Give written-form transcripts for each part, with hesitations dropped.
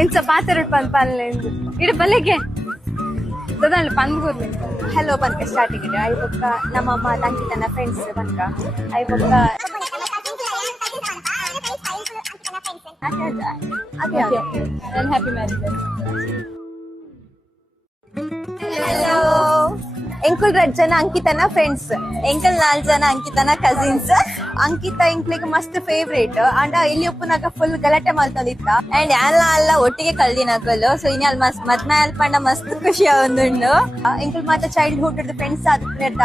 ಎಂಚ ಪಾತ್ರ ಪಲ್ಲೆ ಇಡ ಬಲ್ಲೆಗೆ ದದಾಳು ಪಂದ್ಗೂರ್ಲಿ ಹಲೋ ಬಂಕ ಸ್ಟಾರ್ಟಿಂಗ್ ಇದೆ ಐ ಬೊಕ್ಕ ನಮ್ಮ ಅಮ್ಮ ತಂಗಿ ನನ್ನ ಫ್ರೆಂಡ್ಸ್ ಬಂಕ ಐ ಬೊಕ್ಕ ಹ್ಯಾಪಿ ಮ್ಯಾರೇಜ್. ಹಲೋ ಎಂಕುಲ್ 2 ಜನ ಅಂಕಿತನ ಫ್ರೆಂಡ್ಸ್ ಎಂಕಲ್ 4 ಜನ ಅಂಕಿತನ ಕಸಿನ್ಸ್ ಅಂಕಿತ ಎಂಕ್ಲಿಗೆ ಮಸ್ತ್ ಫೇವ್ರೇಟ್ ಅಂಡ ಇಲ್ಲಿ ಉಪ್ಪುನಾಗ ಫುಲ್ ಗಲಾಟೆ ಮಾಡ್ತಂದಿತ್ತ ಅಂಡ್ ಎಲ್ಲ ಒಟ್ಟಿಗೆ ಕಳ್ದಿನಕಲ್ ಸೊ ಇನ್ನ ಅಲ್ಲಿ ಮದ್ಮೆ ಅಲ್ಪಂಡ ಮಸ್ತ್ ಖುಷಿ ಆವೊಂದುಂಡು ಎಂಕುಲ್ ಮಾತ್ರ ಚೈಲ್ಡ್ಹುಡ್ ಫ್ರೆಂಡ್ಸ್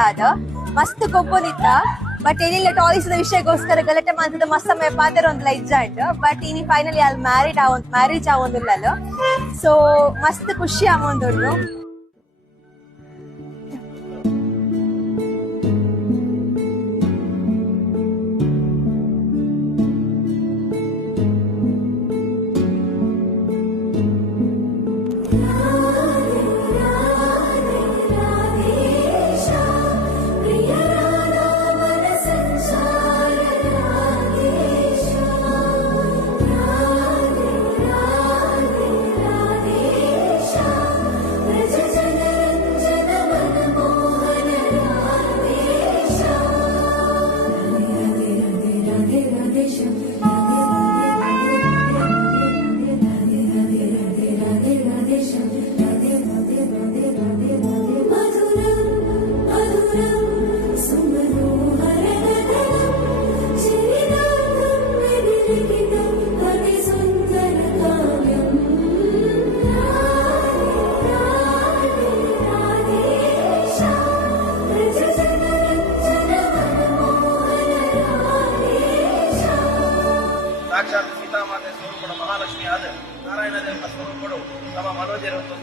ಆದ ಮಸ್ತ್ ಕೊಪ್ಪೊಂದಿತ್ತ ಬಟ್ ಏನಿಲ್ಲ ಟಾಯ್ಸ್ ವಿಷಯಗೋಸ್ಕರ ಗಲಾಟೆ ಮಾಡ್ತಿದ್ದ ಮಸ್ತ್ ಸಮಯ ಪಾತ್ರ ಒಂದ್ ಇಜ್ಜಾಂಡ್ ಬಟ್ ಇನಿ ಫೈನಲಿ ಅಲ್ಲಿ ಮ್ಯಾರೇಜ್ ಆವೊಂದುಲ್ಲ ಸೊ ಮಸ್ತ್ ಖುಷಿ ಆವೊಂದುಂಡು. ಸಾಕ್ಷಾತ್ ಸೀತಾಮಾತೆ ಸ್ವರೂಪದ ಮಹಾಲಕ್ಷ್ಮಿ ಆದ ನಾರಾಯಣ ದೇವ ಸ್ವರೂಪಗಳು ತಮ್ಮ ಮನೋಜರವನ್ನು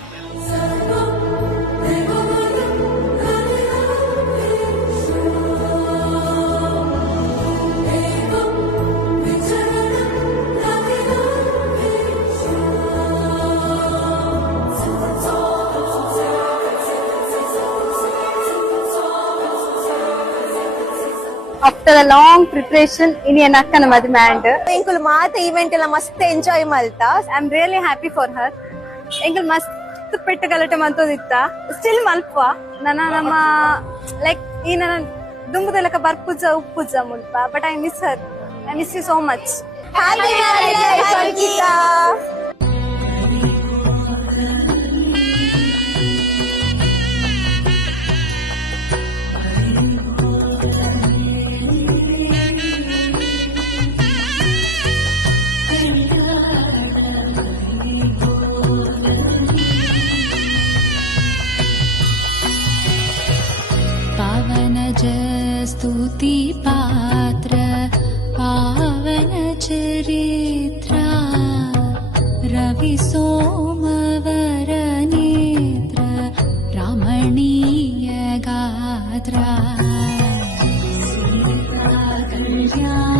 ಆಫ್ಟರ್ ಅ ಲಾಂಗ್ ಪ್ರಿಪರೇಷನ್ ಇನಿ ಎನ್ನ ಅಕ್ಕನ ಮದುವೆ ಆಂಡ್ ಎಂಕುಲ್ ಮಾತ ಈವೆಂಟ್ ಎಲ್ಲ ಮಸ್ತ್ ಎಂಜಾಯ್ ಮಲ್ತಾ I am really happy for her. ಎಂಕಲ್ ಮಸ್ತ್ ಪೆಟ್ಟು ಗಲಾಟೆ ಮಂತೋದಿತ್ತ ಸ್ಟಿಲ್ ಮಲ್ಪ ನಮ್ಮ ಲೈಕ್ ಈ ನನ್ನ ದುಂಬುದೆಲ್ಲಕ ಬರ್ಪುಜ ಉಪ್ಪುಜ ಮುಲ್ಪ but I miss her. I miss you so much. Happy marriage Ankita. स्तुति पात्र पावन चरित्र रवि सोमवर नेत्र रमणीय गात्रा कल्याण